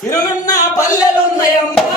సిరులున్న పల్లెలున్నాయమ్మ.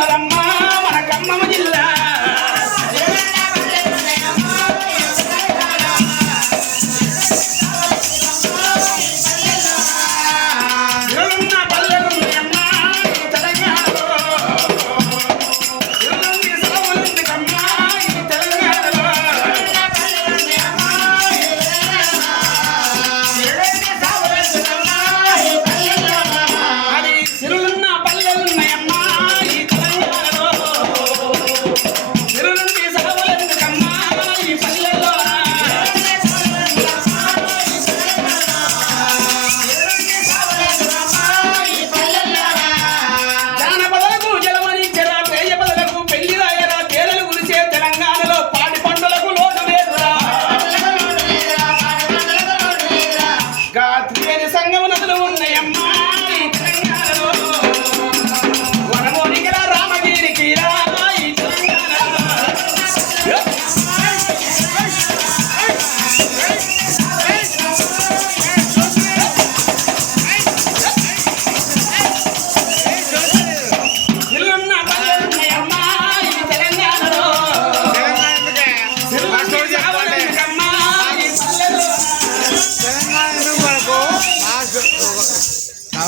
మనకమ్మ జిల్లా.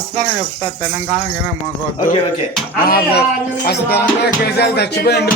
వాస్తవాన్ని చెప్తా తెలంగాణ మాకు వద్దు. అసలు తెలంగాణ కేసీఆర్ చచ్చిపోయిండు.